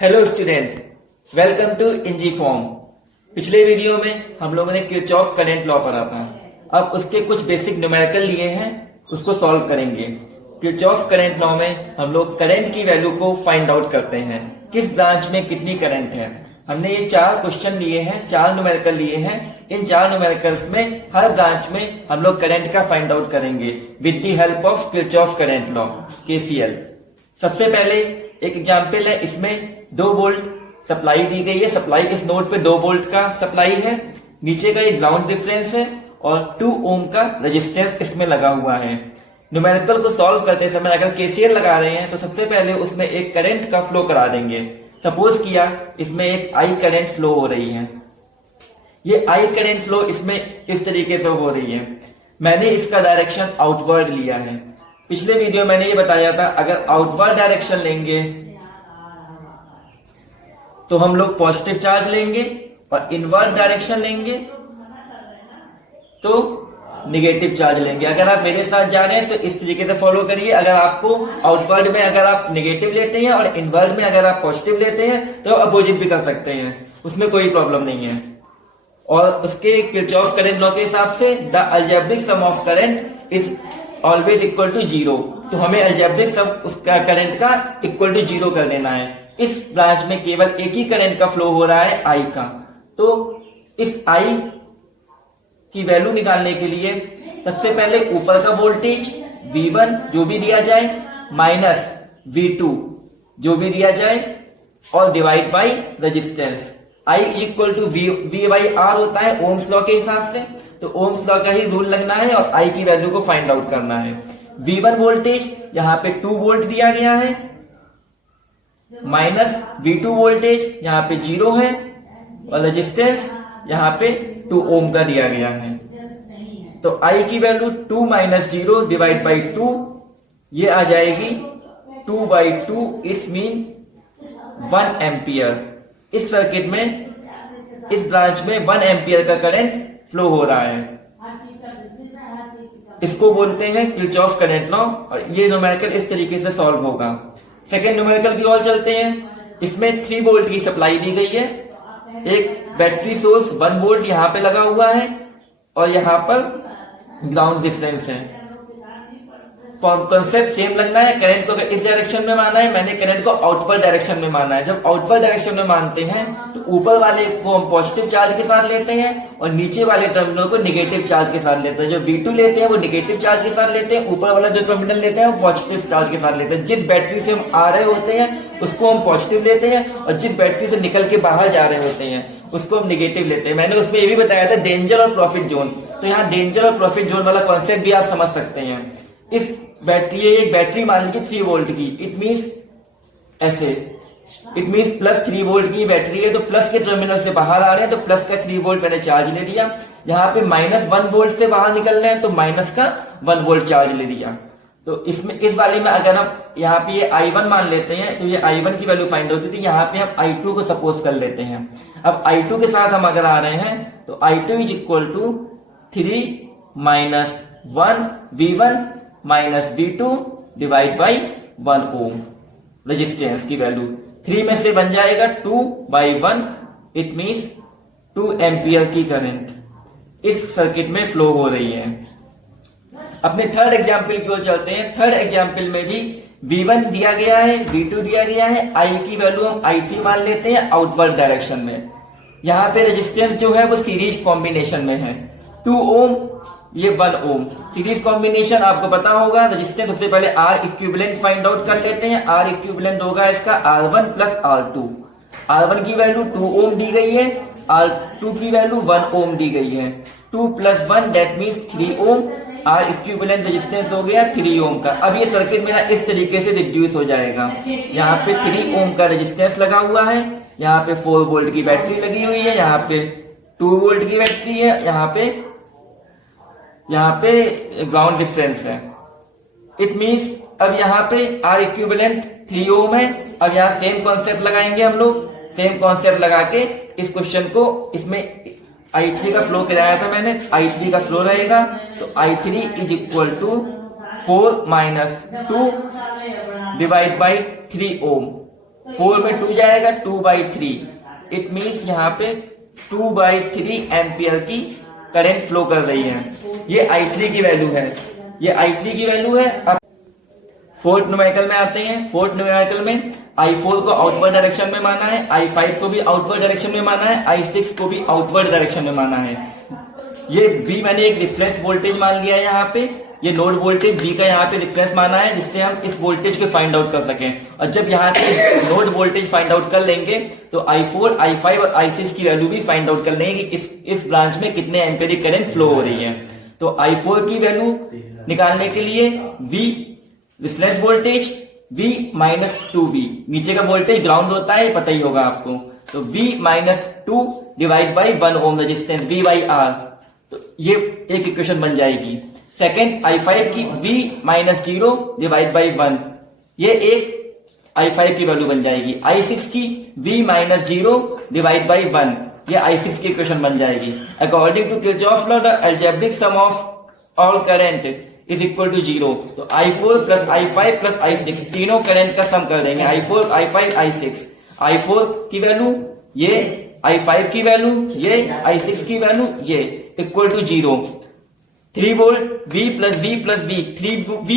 Hello student, welcome to engi form. पिछले video में हम लोगों ने किरचॉफ करंट लॉ पढ़ा था। अब उसके कुछ बेसिक न्यूमेरिकल लिए हैं, उसको सॉल्व करेंगे। किरचॉफ करंट लॉ में हम लोग करंट की वैल्यू को फाइंड आउट करते हैं, किस ब्रांच में कितनी करंट है। हमने ये 4 क्वेश्चन लिए हैं, 4 न्यूमेरिकल लिए हैं। इन 4 न्यूमेरिकल्स में हर ब्रांच में हम लोग करंट का फाइंड आउट करेंगे with the help of Kirchhoff current law, KCL. सबसे पहले एक एग्जाम्पल है, इसमें 2 वोल्ट सप्लाई दी गई है। सप्लाई इस नोड पे 2 वोल्ट का सप्लाई है, नीचे का एक ग्राउंड डिफरेंस है और 2 ओम का रेजिस्टेंस इसमें लगा हुआ है। न्यूमेरिकल को सॉल्व करते समय अगर केसीएल लगा रहे हैं तो सबसे पहले उसमें एक करंट का फ्लो करा देंगे। सपोज किया इसमें एक आई करंट फ्लो हो रही है। ये आई करंट फ्लो इसमें इस तरीके से हो रही है। मैंने इसका डायरेक्शन आउटवर्ड लिया है। पिछले वीडियो मैंने ये बताया था, अगर आउटवर्ड डायरेक्शन लेंगे तो हम लोग पॉजिटिव चार्ज लेंगे और इनवर्ड डायरेक्शन लेंगे तो निगेटिव चार्ज लेंगे। अगर आप मेरे साथ जा रहे हैं तो इस तरीके से फॉलो करिए। अगर आपको आउटवर्ड में अगर आप निगेटिव लेते हैं और इनवर्ड में अगर आप पॉजिटिव लेते हैं तो अपोजिट भी कर सकते हैं, उसमें कोई प्रॉब्लम नहीं है। और उसके किरचॉफ करंट लॉ के हिसाब से the algebraic sum of current is always equal to 0। तो हमें अलजेब्रिक सम उसका करंट का इक्वल टू 0 कर देना है। इस ब्रांच में केवल एक ही करंट का फ्लो हो रहा है, आई का। तो इस आई की वैल्यू निकालने के लिए सबसे पहले ऊपर का वोल्टेज V1 जो भी दिया जाए माइनस V2 जो भी दिया जाए और divide by resistance. I is equal to V by R होता है ओम्स लॉ के हिसाब से। तो ओम्स लॉ का ही रूल लगना है और I की वैल्यू को फाइंड आउट करना है। V1 वोल्टेज यहाँ पे 2 वोल्ट दिया गया है, माइनस V2 वोल्टेज यहाँ पे 0 है और रेजिस्टेंस यहाँ पे 2 ओम का दिया गया है। तो I की वैल्यू 2 माइनस 0 डिवाइड बाई 2, ये आ जाएगी 2 बाई 2, इट्स मीन 1 एम्पियर। इस सर्किट में इस ब्रांच में 1 एम्पियर का करंट फ्लो हो रहा है। इसको बोलते हैं किरचॉफ करंट लॉ और ये न्यूमेरिकल इस तरीके से सॉल्व होगा। सेकेंड न्यूमेरिकल की ओर चलते हैं। इसमें 3 वोल्ट की सप्लाई दी गई है। एक बैटरी सोर्स 1 वोल्ट यहाँ पे लगा हुआ है और यहाँ पर ग्राउंड डिफरेंस है। कॉन्सेप्ट सेम लगना है। करंट को इस डायरेक्शन में माना है, मैंने करंट को आउटवर्ड डायरेक्शन में माना है। जब आउटवर्ड डायरेक्शन में मानते हैं तो ऊपर वाले को हम पॉजिटिव चार्ज के साथ लेते हैं और नीचे वाले टर्मिनल को निगेटिव चार्ज के साथ लेते हैं। जो V2 लेते हैं वो निगेटिव चार्ज के साथ लेते हैं, ऊपर वाला जो टर्मिनल लेते हैं वो पॉजिटिव चार्ज के साथ लेते हैं। जिस बैटरी से हम आ रहे होते हैं उसको हम पॉजिटिव लेते हैं और जिस बैटरी से निकल के बाहर जा रहे होते हैं उसको हम निगेटिव लेते हैं। मैंने उसमें ये भी बताया था डेंजर और प्रॉफिट जोन। तो यहाँ डेंजर और प्रॉफिट जोन वाला कॉन्सेप्ट भी आप समझ सकते हैं। इस बैटरी, एक बैटरी मान लीजिए 3 वोल्ट की, इट मीन्स ऐसे, इट मीन्स प्लस 3 वोल्ट की बैटरी है। तो प्लस के टर्मिनल से बाहर आ रहे हैं तो प्लस का 3 वोल्ट मैंने चार्ज ले लिया। यहाँ पे माइनस 1 वोल्ट से बाहर निकल रहे हैं तो माइनस का 1 वोल्ट चार्ज ले लिया। तो इसमें इस वाले में अगर आप यहाँ पे ये I1 मान लेते हैं तो ये I1 की वैल्यू फाइंड होती थी। यहाँ पे हम I2 को सपोज कर लेते हैं। अब I2 के साथ हम अगर आ रहे हैं तो I2 is equal to 3 minus 1 V1 minus V2 divide by 1 ohm. Resistance की वैल्यू 3 में से बन जाएगा 2 बाई 1, इट मीन्स 2 एम्पियर की करंट इस सर्किट में फ्लो हो रही है। अपने थर्ड एग्जाम्पल की ओर चलते हैं। थर्ड एग्जाम्पल में भी V1 दिया गया है, V2 दिया गया है, I की वैल्यू हम I3 मान लेते हैं आउटवर्ड डायरेक्शन में। यहाँ पे रेजिस्टेंस जो है वो सीरीज कॉम्बिनेशन में है, 2 ओम ये 1 ओम। सीरीज कॉम्बिनेशन आपको पता होगा। रेजिस्टेंस सबसे पहले R इक्विवेलेंट फाइंड आउट कर लेते हैं। R इक्विवेलेंट होगा इसका R1 प्लस R2। R1 की वैल्यू 2 ओम दी गई है, R2 की वैल्यू 1 ओम दी गई है। 2 plus 1 that means 3 ohm. R equivalent resistance हो गया 3 ओम का। अब ये सर्किट मेरा इस तरीके से रिड्यूस हो जाएगा। यहाँ पे 3 ओम का रेजिस्टेंस लगा हुआ है, यहाँ पे 4 वोल्ट की बैटरी लगी हुई है, यहाँ पे 2 वोल्ट की बैटरी है, यहाँ पे ग्राउंड डिफरेंस है। इट मीन्स अब यहाँ पे R इक्विवेलेंट 3 ओम है। अब यहाँ सेम कॉन्सेप्ट लगाएंगे हम लोग। सेम कॉन्सेप्ट लगा के इस क्वेश्चन को, इसमें I3 का फ्लो कराया था मैंने, I3 का फ्लो रहेगा। तो I3 is equal to 4 minus 2 divide by 3 ohm. 4 में 2 जाएगा 2/3। इट मीन्स यहाँ पे 2/3 एम्पियर की करंट फ्लो कर रही है। ये I3 की वैल्यू है, ये I3 की वैल्यू है। अब फोर्थ न्यूमेरिकल में आते हैं। फोर्थ न्यूमेरिकल में I4 को आउटवर्ड डायरेक्शन में माना है, I5 को भी आउटवर्ड डायरेक्शन में माना है, I6 को भी आउटवर्ड डायरेक्शन में माना है। ये V मैंने एक रिफरेंस वोल्टेज मान लिया है यहाँ पे, ये नोड वोल्टेज V का यहाँ पे रिफरेंस माना है, जिससे हम इस वोल्टेज को फाइंड आउट कर सकें। और जब यहाँ पे नोड वोल्टेज फाइंड आउट कर लेंगे तो I4, I5 और I6 की वैल्यू भी फाइंड आउट कर लेंगे कि इस ब्रांच में कितने एम्पियर करंट फ्लो हो रही है। तो I4 की वैल्यू निकालने के लिए V reference voltage V minus 2V, नीचे का वोल्टेज ग्राउंड होता है, पता ही होगा आपको। तो V minus 2 divide by 1 ohm resistance V by R, तो ये एक इक्वेशन बन जाएगी। सेकेंड I5 की V माइनस 0 डिवाइड बाई 1, ये एक I5 की वैल्यू बन जाएगी। I6 की V माइनस 0 डिवाइड बाई 1, ये I6 की इक्वेशन बन जाएगी। According to Kirchhoff's law the algebraic sum of all current is equal to 0। तो I4 plus I5 plus I6 तीनों करंट का सम कर देंगे, I4, I5, I6। I4 की वैल्यू ये, I5 की वैल्यू ये, I6 की वैल्यू ये, equal to 0। 3 volt V plus V plus V, 3V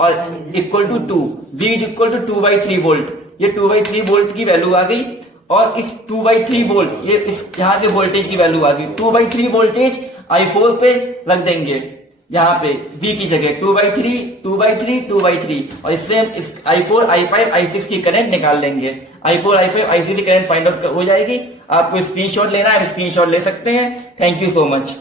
और equal to 2, V is equal to 2/3 volt. ये 2/3 वोल्ट की वैल्यू आ गई, और इस 2/3 वोल्ट ये इस यहाँ के वोल्टेज की वैल्यू आ गई। 2/3 वोल्टेज I4 पे रख देंगे, यहाँ पे V की जगह 2/3, 2/3, 2/3, और इससे हम इस I4, I5, I6 की करंट निकाल लेंगे। I4, I5, I6 की करंट फाइंड आउट हो जाएगी। आपको स्क्रीनशॉट लेना है, स्क्रीनशॉट ले सकते हैं। Thank you so much.